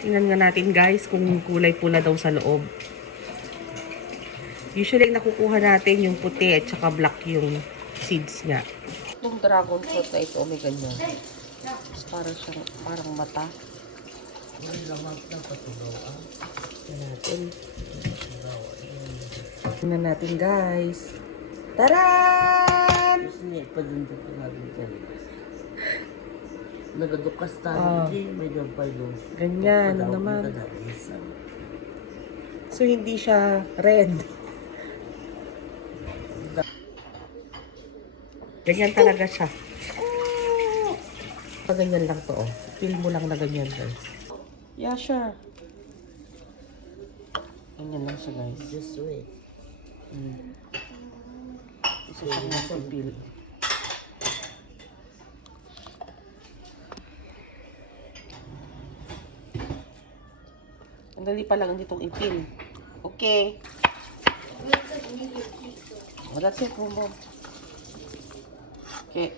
Tingnan nga natin guys kung kulay pula daw sa loob. Usually nakukuha natin yung puti at saka black yung seeds nga. Yung dragon fruit na ito, may ganyan. Parang mata. Tingnan natin guys. Taran! Nagadukas tayo, may gampay doon. Ganyan naman. So, hindi siya red. Ganyan talaga siya. Ganyan lang to, oh. Feel mo lang na ganyan, guys. Yeah, sure. Ganyan lang siya, guys. Just wait. Isa siya nasa feel. Ang dali pa lang ditong ipil. Okay. Oh, that's it, Momo. Okay.